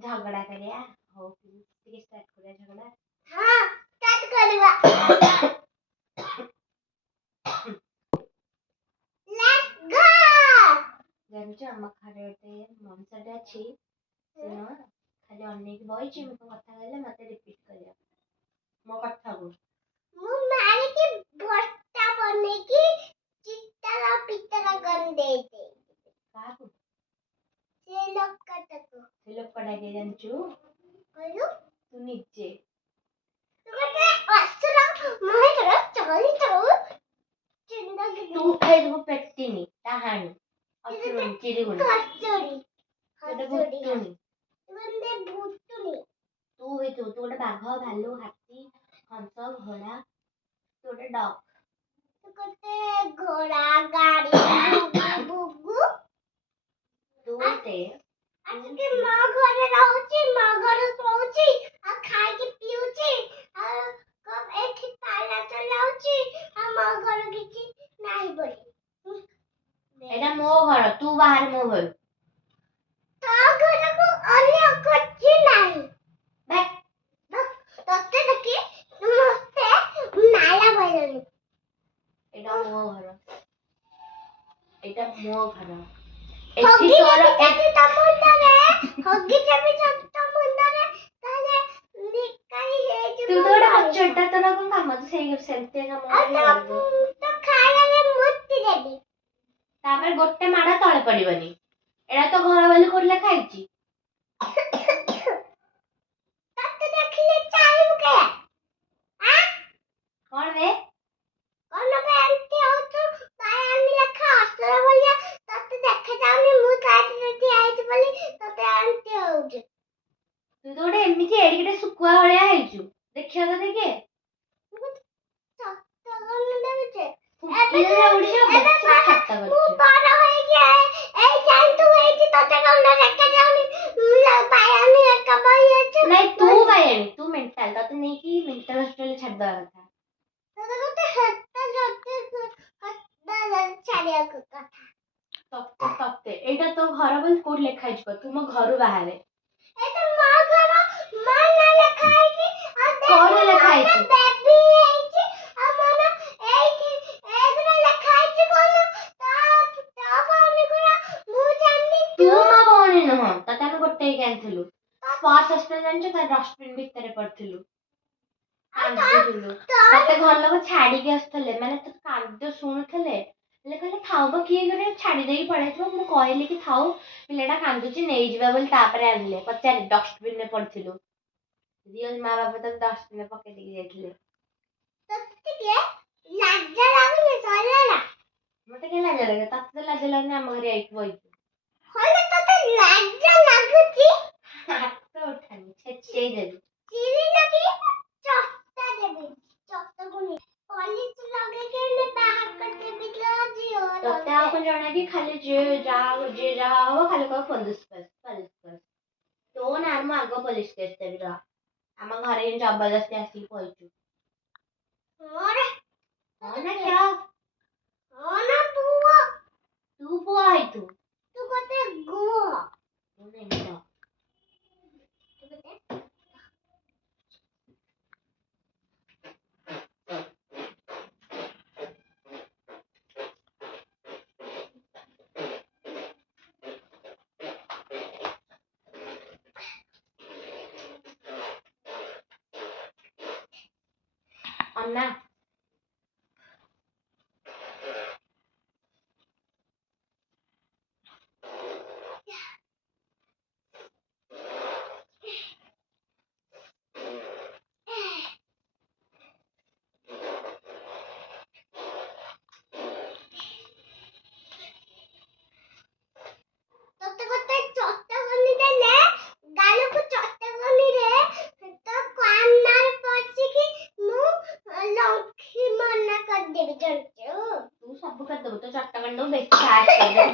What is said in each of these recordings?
झगड़ा करिया हो ଟିକେ ଷ୍ଟାର୍ଟ କରିବା ଝଗଡ଼ା। ହଁ ଷ୍ଟାର୍ଟ କରିବା। ଲେଟ୍ସ ଗो। ଜାଣିଛ ଆମ ଘରେ ଗୋଟେ ମଣିଷଟେ ଅଛି ସେ ନୁହଁ ଖାଲି ଅନେଇକି ବଇଛି ମୁଁ କଥା କହିଲେ ମତେ ରିପିଟ୍ କରିବା ମୋ କଥାକୁ। ମୁଁ ମାରିକି ଭର୍ତ୍ତା ବନେଇକି ଚିତ୍ତର ପିତ୍ତର କରିଦେଇଛି। କାହାକୁ? ସେ ଲୋକଟାକୁ। ସେ ଲୋକଟା କିଏ ଜାଣିଛୁ? କହିଲୁ ତୁ ନିଜେ। ତୁ ଗୋଟେ ଅସୁର ମହିଳାର ଚରିତ୍ର ଜିନ୍ଦଗୀ ତୁ ଖାଇବୁ ପେଟିନି ଡାହାଣୀ ଅସୁର ଚିରିଗୁଣି ହସୁରି ଗୋଟେ ଭୁତୁଣି ମାନେ ଭୁତୁଣି। ତୁ ହେଇଥିବୁ ତୁ ଗୋଟେ ବାଘ ଭାଲୁ ହାତୀ ହଂସ ଘୋଡ଼ା ତୁ ଗୋଟେ ଡଗ୍। ତୁ ଗୋଟେ ଘୋଡ଼ା ଗାଡ଼ି ବୁଗୁ ତୁ ଗୋଟେ ଆସିକି ମୋ ଘରେ ରହୁଛି ମୋ ଘରେ ଶୋଉଛି ଆଉ ଖାଇକି ପିଉଛି ଆଉ ଏଠି ପାଲା ଚଲାଉଛି ଆଉ ମୋ ଘର କିଛି ନାହିଁ ବୋଲି। ଏଇଟା ମୋ ଘର ତୁ ବାହାରେ ମୋ ଘର। ତୋ ଘରକୁ ଅନ୍ୟ କିଛି ନାହିଁ। ତତେ ଦେଖି ମତେ ମାୟା ବଇଲାଣି। ଏଇଟା ମୋ ଘର ଏଇଟା ମୋ ଘର। ଏଠି ତୋର ତୁ ତ ଗୋଟେ ବଚଟା ତୋର କଣ କାମ ତୁ ସେଇ ସେମିତି କାମ କରିବୁ। ତାପରେ ଗୋଟେ ମାଡ଼ ତଳେ ପଡିବନି। ଏଇଟା ତ ଘର ବୋଲି କୋଉଠି ଲେଖା ହେଇଛି? କଣ ବେ? ତୁ ତ ଗୋଟେ ଏମିତି ଏଡିକିଟେ ଶୁକୁଆ ଭଳିଆ ହେଇଛୁ ଦେଖିବା ତ ଟିକେ। ନାଇଁ ତୁ ବାୟାଣୀ ତୁ ମେଣ୍ଟାଲ ତତେ ନେଇକି ମେଣ୍ଟାଲ ହସ୍ପିଟାଲ ଛାଡିଦବା କଥା। ତତେ ଏଇଟା ତୋ ଘର ବୋଲି କୋଉଠି ଲେଖା ହେଇଛି କହ? ତୁ ମୋ ଘରୁ ବାହାରେ। କୋଉଠି ଲେଖା ହେଇଛି? ତୁ ମୋ ଭଉଣୀ ନୁହଁ ତତେ ଆମେ ଗୋଟେ ହେଇକି ଆଣିଥିଲୁ। ସ୍ପର୍ଶ ହସ୍ପିଟାଲ ଜାଣିଛୁ ତା ଡଷ୍ଟବିନ ଭିତରେ ପଡିଥିଲୁ କାନ୍ଦୁଥିଲୁ। ତତେ ଘର ଲୋକ ଛାଡିକି ଆସୁଥିଲେ ମାନେ ତୋ କାନ୍ଦ ଶୁଣୁଥିଲେ ହେଲେ କହିଲେ ଥାଉ ବା କିଏ ଗୋଟେ ଛାଡି ଦେଇକି ପଳେଇଥିବ। ମୁଁ କହିଲି କି ଥାଉ ପିଲାଟା କାନ୍ଦୁଛି ନେଇଯିବା ବୋଲି ତାପରେ ଆଣିଲେ ପଚାରି ଡଷ୍ଟବିନରେ ପଡିଥିଲୁ। ରିଅଲ ମା ବାପା ତାକୁ ଡଷ୍ଟବିନରେ ପକେଇ ଦେଇକି ଯାଇଥିଲେ। ମତେ କାହିଁ ଲାଜ ଲାଗେ? ତତେ ତ ଲାଜ ଲାଗୁନି ଆମ ଘରେ ଆଇକି ବଇଛୁ। ହାତ ଉଠାନି ଛେଚେଇ ଦେବି। ତତେ ଆଉ କଣ ଜଣା କି ଖାଲି ଯିଏ ଯାହା ହବ ଖାଲି କହିବ ପୋଲିସ କେସ୍। ତୋ ନାଁରେ ମୁଁ ଆଗ ପୋଲିସ କେସ୍ ଦେବି ରହ। ଆମ ଘରେ ଜବରଦସ୍ତି ଆସିକି ପଇଛୁ। ହଁ ନା କ୍ଷୟ ତୁ ପୁଅ ହେଇତୁ। अन्ना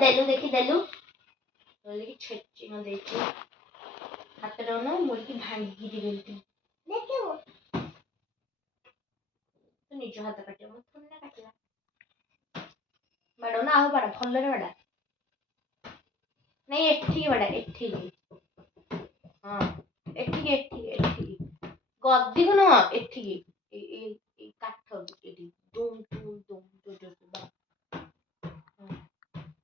देलु देखी देलु बोलिकी छेची न देची हाथ रौना मुर्गी भांगी दी बोलती देखियो तो निज हाथ काटियो मत थोड़ी ना काटिया बड़ो ना आओ बड़ा भल्ले रे बड़ा नहीं एठी बड़ा एठी हां ଗଦିକୁ ନୁହଁ ଏଠିକି